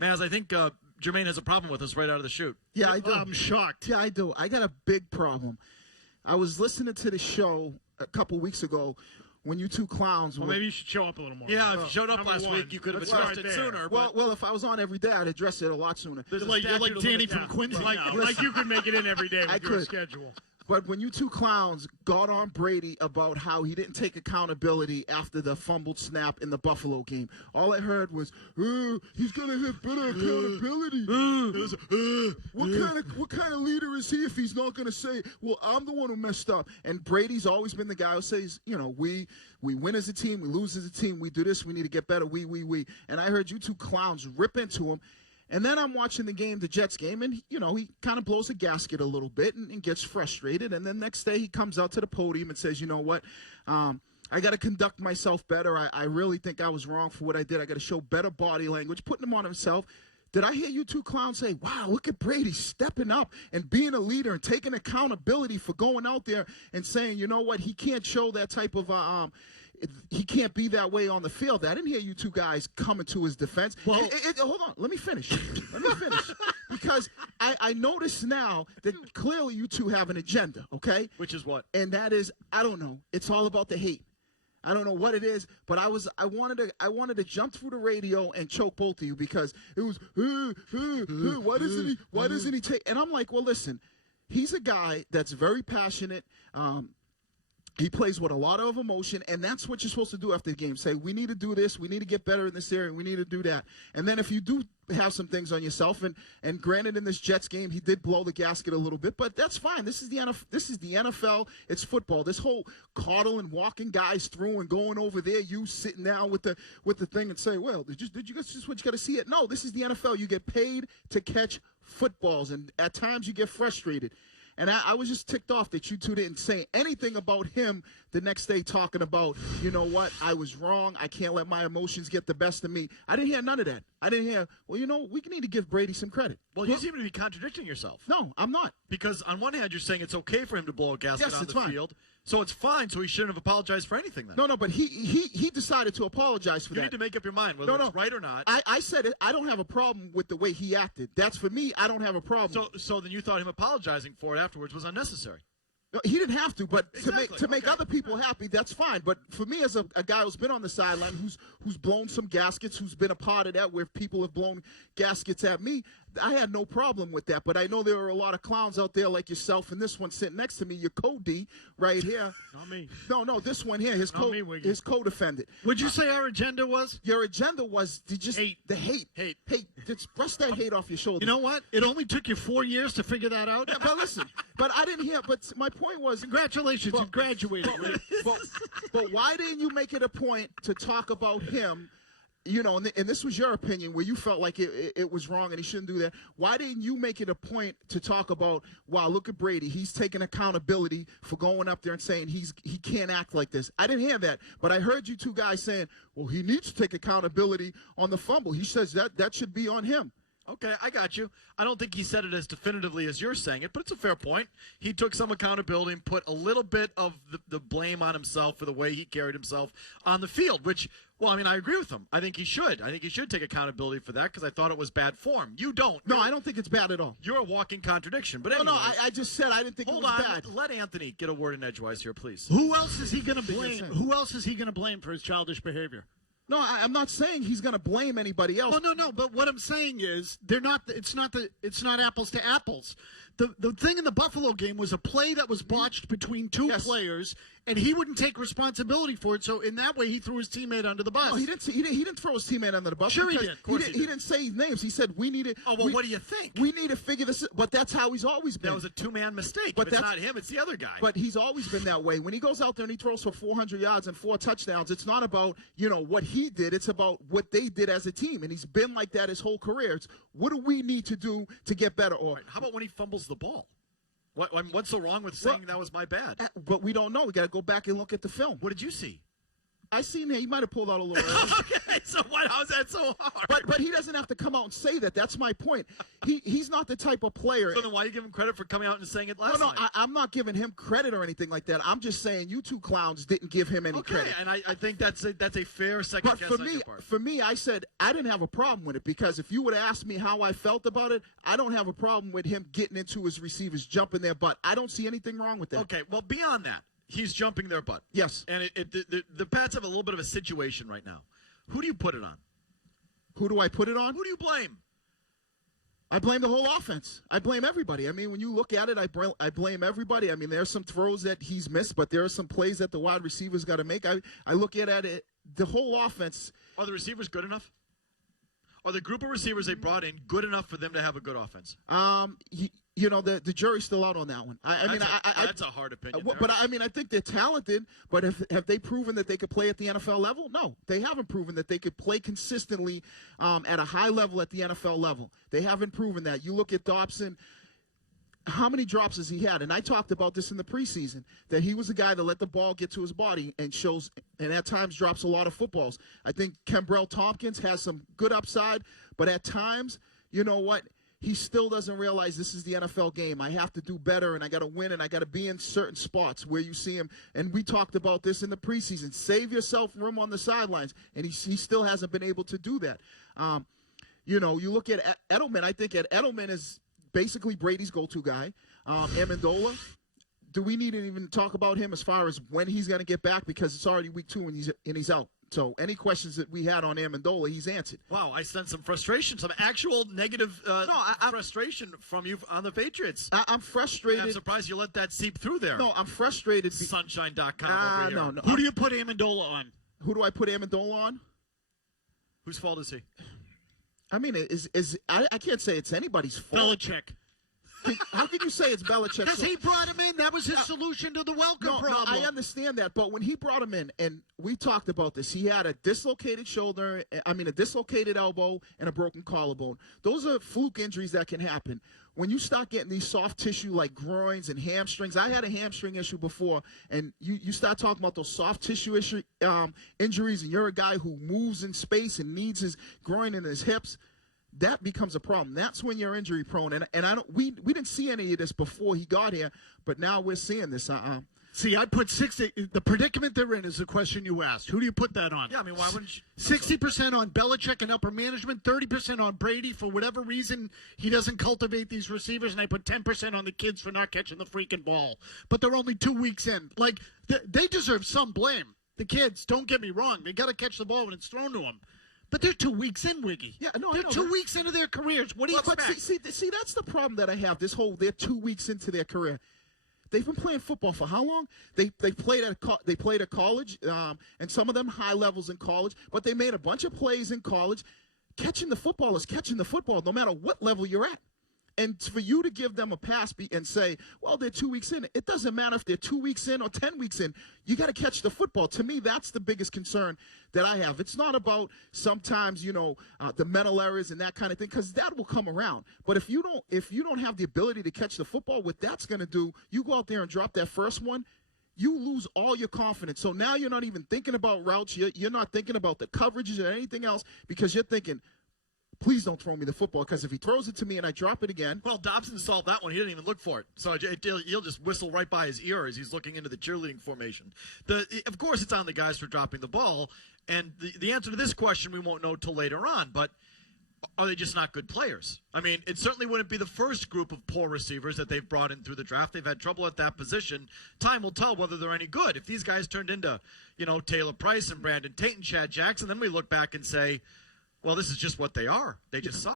Maz, I think Jermaine has a problem with us right out of the chute. Yeah, I do. I'm shocked. Yeah, I do. I got a big problem. I was listening to the show a couple weeks ago when you two clowns Well, were... maybe you should show up a little more. Yeah, if you showed up Number last one, week, you could have let's addressed start it there. sooner. Well, if I was on every day, I'd address it a lot sooner. There's a You're like statute of Danny from limitations. Quincy Like, now. Like you could make it in every day with I your could. schedule. But when you two clowns got on Brady about how he didn't take accountability after the fumbled snap in the Buffalo game, all I heard was, he's going to have better accountability. What kind of leader is he if he's not going to say, well, I'm the one who messed up? And Brady's always been the guy who says, you know, we win as a team, we lose as a team, we do this, we need to get better, we. And I heard you two clowns rip into him. And then I'm watching the game, the Jets game, and, you know, he kind of blows a gasket a little bit and gets frustrated. And then next day he comes out to the podium and says, you know what, I got to conduct myself better. I really think I was wrong for what I did. I got to show better body language, putting him on himself. Did I hear you two clowns say, wow, look at Brady stepping up and being a leader and taking accountability for going out there and saying, you know what, he can't show that type of he can't be that way on the field. I didn't hear you two guys coming to his defense. Well, hold on. Let me finish. Because I notice now that clearly you two have an agenda, okay? Which is what? And that is, I don't know. It's all about the hate. I don't know what it is, but I wanted to jump through the radio and choke both of you because it was why doesn't he take? And I'm like, well, listen, he's a guy that's very passionate. He plays with a lot of emotion, and that's what you're supposed to do after the game. Say, we need to do this, we need to get better in this area, we need to do that. And then if you do have some things on yourself, and granted in this Jets game, he did blow the gasket a little bit, but that's fine. This is the NFL. It's football. This whole coddling, walking guys through and going over there, you sitting down with the thing and say, well, did you guys just what you got to see it? No, this is the NFL. You get paid to catch footballs, and at times you get frustrated. And I was just ticked off that you two didn't say anything about him the next day talking about, you know what, I was wrong. I can't let my emotions get the best of me. I didn't hear none of that. I didn't hear, well, you know, we need to give Brady some credit. Well, you seem to be contradicting yourself. No, I'm not. Because on one hand, you're saying it's okay for him to blow a gasket on the field. So it's fine, so he shouldn't have apologized for anything then. No, but he decided to apologize for that. You need to make up your mind whether it's right or not. I said it. I don't have a problem with the way he acted. That's for me. I don't have a problem. So then you thought him apologizing for it afterwards was unnecessary. No, he didn't have to, but exactly. to make other people happy, that's fine. But for me, as a guy who's been on the sideline, who's blown some gaskets, who's been a part of that, where people have blown gaskets at me, I had no problem with that. But I know there are a lot of clowns out there like yourself, and this one sitting next to me, your co-D right here. Not me. No, this one here, his co-defendant. Would you say our agenda was? Your agenda was to just hate. The hate. Just brush that hate off your shoulders. You know what? It only took you 4 years to figure that out. Yeah, but listen, but I didn't hear. But my point was, congratulations, you graduated. But why didn't you make it a point to talk about him? You know, and this was your opinion where you felt like it was wrong and he shouldn't do that. Why didn't you make it a point to talk about, wow, look at Brady. He's taking accountability for going up there and saying he can't act like this. I didn't hear that, but I heard you two guys saying, well, he needs to take accountability on the fumble. He says that should be on him. Okay, I got you. I don't think he said it as definitively as you're saying it, but it's a fair point. He took some accountability and put a little bit of the blame on himself for the way he carried himself on the field, which, well, I mean, I agree with him. I think he should. I think he should take accountability for that because I thought it was bad form. You don't. No, I don't think it's bad at all. You're a walking contradiction. But No, I just said I didn't think it was bad. Let Anthony get a word in edgewise here, please. Who else is he going to blame? Who else is he going to blame for his childish behavior? No, I'm not saying he's going to blame anybody else. No. But what I'm saying is they're not. It's not apples to apples. The thing in the Buffalo game was a play that was botched between two players, and he wouldn't take responsibility for it. So in that way, he threw his teammate under the bus. No, he didn't throw his teammate under the bus. Sure, he did. He didn't say names. He said we need to. Oh well, what do you think? We need to figure this out. But that's how he's always been. That was a two-man mistake. But if it's not him, it's the other guy. But he's always been that way. When he goes out there and he throws for 400 yards and 4 touchdowns, it's not about what he did. It's about what they did as a team. And he's been like that his whole career. It's what do we need to do to get better? Or how about when he fumbles the ball? What's so wrong with saying that was my bad? But we don't know. We got to go back and look at the film. What did you see? I seen he might have pulled out a little early. Okay, so how is that so hard? But he doesn't have to come out and say that. That's my point. He's not the type of player. So then why you give him credit for coming out and saying it last No, night? I'm not giving him credit or anything like that. I'm just saying you two clowns didn't give him any credit. And I think that's a fair second But guess for on me, your part. I said I didn't have a problem with it because if you would have asked me how I felt about it, I don't have a problem with him getting into his receivers, jumping their butt. I don't see anything wrong with that. Okay, well, beyond that, he's jumping their butt. Yes. And the Pats have a little bit of a situation right now. Who do you put it on? Who do I put it on? Who do you blame? I blame the whole offense. I blame everybody. I mean, when you look at it, I blame everybody. I mean, there's some throws that he's missed, but there are some plays that the wide receivers got to make. I look at it, the whole offense. Are the receivers good enough? Are the group of receivers they brought in good enough for them to have a good offense? The jury's still out on that one. That's a hard opinion. But I mean, I think they're talented. But have they proven that they could play at the NFL level? No, they haven't proven that they could play consistently at a high level at the NFL level. They haven't proven that. You look at Dobson. How many drops has he had? And I talked about this in the preseason, that he was a guy that let the ball get to his body and at times drops a lot of footballs. I think Kembrell Tompkins has some good upside, but at times, you know what? He still doesn't realize this is the NFL game. I have to do better, and I got to win, and I got to be in certain spots where you see him. And we talked about this in the preseason. Save yourself room on the sidelines, and he still hasn't been able to do that. You look at Edelman. I think Edelman is basically Brady's go-to guy. Amendola, do we need to even talk about him as far as when he's going to get back? Because it's already week 2 and he's out. So any questions that we had on Amendola, he's answered. Wow, I sense some frustration, some actual negative frustration from you on the Patriots. I'm frustrated. I'm surprised you let that seep through there. No, I'm frustrated. Sunshine.com over here. No. Who do you put Amendola on? Who do I put Amendola on? Whose fault is he? I mean, I can't say it's anybody's fault. Belichick. How can you say it's Belichick? Because he brought him in. That was his solution to the welcome problem. No, I understand that. But when he brought him in, and we talked about this, he had a dislocated shoulder, a dislocated elbow, and a broken collarbone. Those are fluke injuries that can happen. When you start getting these soft tissue like groins and hamstrings, I had a hamstring issue before, and you start talking about those soft tissue injuries, and you're a guy who moves in space and needs his groin and his hips, that becomes a problem. That's when you're injury prone. And we didn't see any of this before he got here, but now we're seeing this. See, I put 60. The predicament they're in is the question you asked. Who do you put that on? Yeah, I mean, why wouldn't you? 60% on Belichick and upper management, 30% on Brady. For whatever reason, he doesn't cultivate these receivers, and I put 10% on the kids for not catching the freaking ball. But they're only 2 weeks in. Like, they deserve some blame. The kids, don't get me wrong. They got to catch the ball when it's thrown to them. But they're 2 weeks in, Wiggy. Yeah, no, they're I know. 2 weeks into their careers. What do you expect? But see, that's the problem that I have. They're 2 weeks into their career. They've been playing football for how long? They played at college, and some of them high levels in college. But they made a bunch of plays in college. Catching the football is catching the football, no matter what level you're at. And for you to give them a pass and say, well, they're 2 weeks in, it doesn't matter if they're 2 weeks in or 10 weeks in. You got to catch the football. To me, that's the biggest concern that I have. It's not about sometimes, the mental errors and that kind of thing, because that will come around. But if you don't have the ability to catch the football, what that's going to do, you go out there and drop that first one, you lose all your confidence. So now you're not even thinking about routes. You're not thinking about the coverages or anything else, because you're thinking, please don't throw me the football, because if he throws it to me and I drop it again. Well, Dobson solved that one. He didn't even look for it. So he'll just whistle right by his ear as he's looking into the cheerleading formation. Of course, it's on the guys for dropping the ball. And the answer to this question we won't know till later on. But are they just not good players? I mean, it certainly wouldn't be the first group of poor receivers that they've brought in through the draft. They've had trouble at that position. Time will tell whether they're any good. If these guys turned into, Taylor Price and Brandon Tate and Chad Jackson, then we look back and say, well, this is just what they are. They just suck.